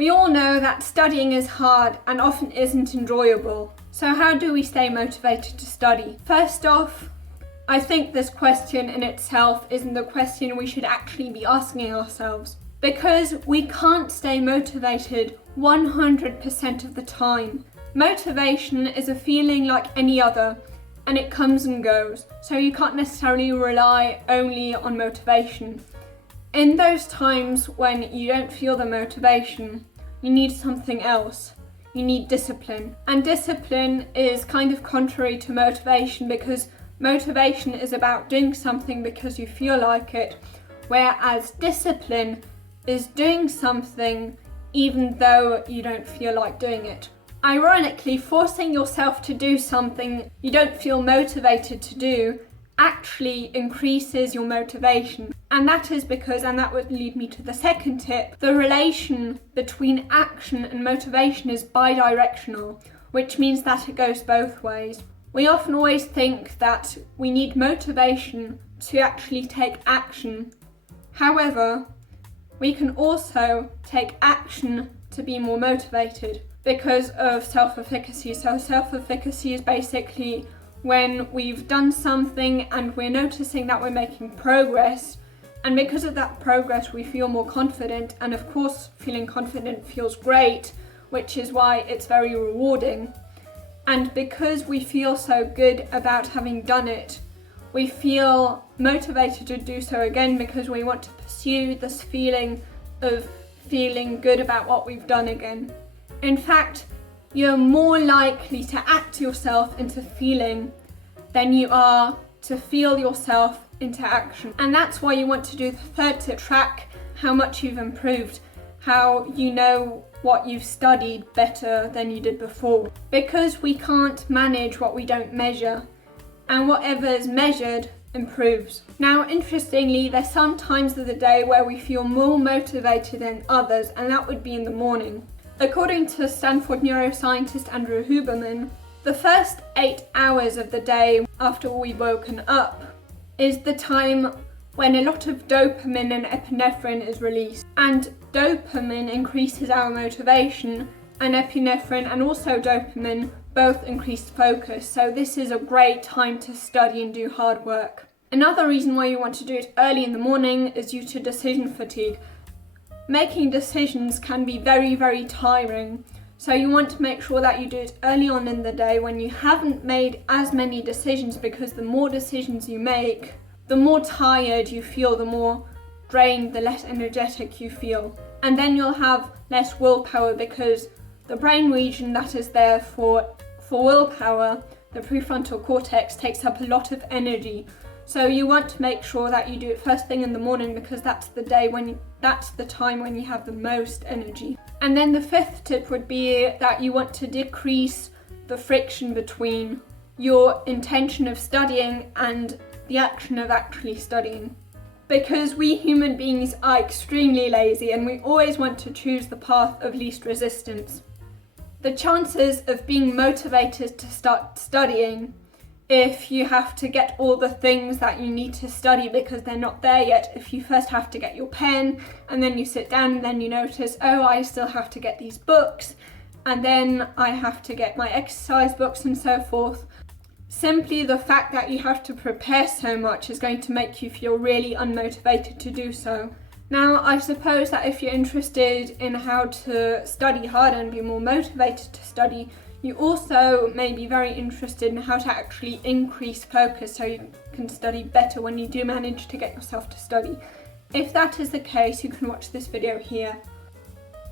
We all know that studying is hard and often isn't enjoyable. So how do we stay motivated to study? First off, I think this question in itself isn't the question we should actually be asking ourselves, because we can't stay motivated 100% of the time. Motivation is a feeling like any other, and it comes and goes, so you can't necessarily rely only on motivation. In those times when you don't feel the motivation, you need something else. You need discipline. And discipline is kind of contrary to motivation, because motivation is about doing something because you feel like it, whereas discipline is doing something even though you don't feel like doing it. Ironically, forcing yourself to do something you don't feel motivated to do actually increases your motivation. And that is because, and that would lead me to the second tip, the relation between action and motivation is bidirectional, which means that it goes both ways. We often always think that we need motivation to actually take action. However, we can also take action to be more motivated because of self-efficacy. So self-efficacy is basically when we've done something and we're noticing that we're making progress, and because of that progress we feel more confident, and of course feeling confident feels great, which is why it's very rewarding. And because we feel so good about having done it, we feel motivated to do so again, because we want to pursue this feeling of feeling good about what we've done again. In fact, you're more likely to act yourself into feeling than you are to feel yourself into action. And that's why you want to do the third tip: track how much you've improved, how you know what you've studied better than you did before. Because we can't manage what we don't measure, and whatever is measured improves. Now, interestingly, there's some times of the day where we feel more motivated than others, and that would be in the morning. According to Stanford neuroscientist Andrew Huberman, the first 8 hours of the day after we've woken up is the time when a lot of dopamine and epinephrine is released. And dopamine increases our motivation, and epinephrine and also dopamine both increase focus. So this is a great time to study and do hard work. Another reason why you want to do it early in the morning is due to decision fatigue. Making decisions can be very, very tiring. So you want to make sure that you do it early on in the day when you haven't made as many decisions, because the more decisions you make, the more tired you feel, the more drained, the less energetic you feel. And then you'll have less willpower, because the brain region that is there for willpower, the prefrontal cortex, takes up a lot of energy. So you want to make sure that you do it first thing in the morning, because that's the time when you have the most energy. And then the fifth tip would be that you want to decrease the friction between your intention of studying and the action of actually studying. Because we human beings are extremely lazy, and we always want to choose the path of least resistance. The chances of being motivated to start studying, if you have to get all the things that you need to study because they're not there yet, if you first have to get your pen and then you sit down and then you notice, oh, I still have to get these books, and then I have to get my exercise books and so forth. Simply the fact that you have to prepare so much is going to make you feel really unmotivated to do so. Now, I suppose that if you're interested in how to study harder and be more motivated to study, you also may be very interested in how to actually increase focus so you can study better when you do manage to get yourself to study. If that is the case, you can watch this video here.